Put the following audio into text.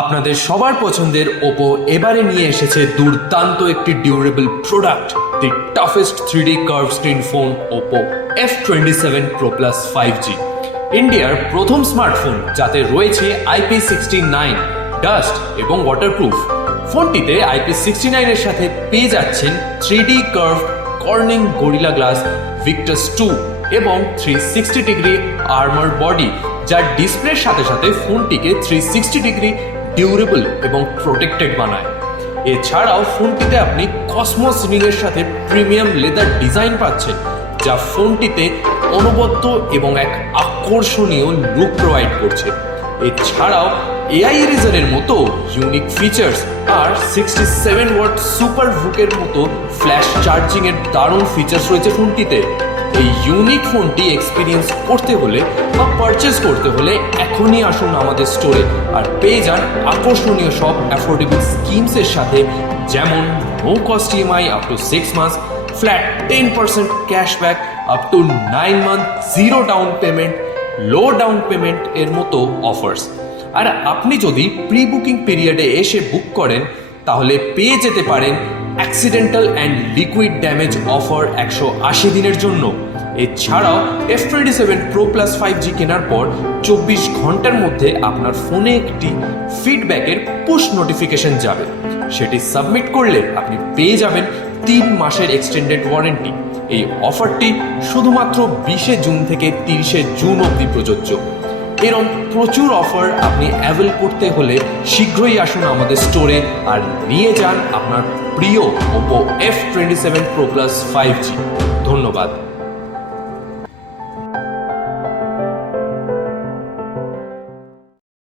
আপনাদের সবার পছন্দের ওপো এবারে নিয়ে এসেছে দুর্দান্ত একটি durable product, the toughest 3D curve screen phone Oppo F27 Pro Plus 5G। ইন্ডিয়ার প্রথম স্মার্টফোন যাতে রয়েছে IP69 ডাস্ট এবং ওয়াটারপ্রুফ। ফোনটিতে IP69 এর সাথে পেয়ে যাচ্ছেন 3D curve Corning gorilla glass Victus 2 এবং 360 ডিগ্রি আর্মার বডি, যার ডিসপ্লের সাথে সাথে ফোনটিকে 360 ডিগ্রি ডিউরেবল এবং প্রোটেক্টেড বানায়। এছাড়াও ফোনটিতে আপনি কসমস রিংয়ের সাথে প্রিমিয়াম লেদার ডিজাইন পাচ্ছেন, যা ফোনটিতে অনবদ্য এবং এক আকর্ষণীয় লুক প্রোভাইড করছে। এছাড়াও এআই ইরেজারের মতো ইউনিক ফিচার্স আর 67 ওয়াট সুপার ভুকের মতো ফ্ল্যাশ চার্জিং এর দারুণ ফিচার্স রয়েছে ফোনটিতে। এই ইউনিক ফোনটি এক্সপিরিয়েন্স করতে হলে বা পারচেস করতে হলে এখনই আসুন আমাদের স্টোরে আর পেয়ে যান আকর্ষণীয় সব অ্যাফোর্ডেবল স্কিমসের সাথে, যেমন no cost EMI up to 6 months, flat 10% cashback up to 9 month, zero down payment, low down payment এর মতো অফার্স। আর আপনি যদি প্রি বুকিং পিরিয়ডে এসে বুক করেন তাহলে পেয়ে যেতে পারেন accidental and liquid damage offer 180 দিনের জন্য। এছাড়াও F27 Pro Plus 5G কেনার পর 24 ঘন্টার মধ্যে আপনার ফোনে একটি ফিডব্যাকের পুশ নোটিফিকেশন যাবে। সেটি সাবমিট করলে আপনি পেয়ে যাবেন 3 মাসের এক্সটেন্ডেড ওয়ারেন্টি। এই অফারটি শুধুমাত্র 20 জুন থেকে 30 জুন অবধি প্রযোজ্য। এরকম প্রচুর অফার আপনি অ্যাভেল করতে হলে শীঘ্রই আসুন আমাদের স্টোরে আর নিয়ে যান আপনার প্রিয় Oppo F27 Pro Plus 5G। ধন্যবাদ।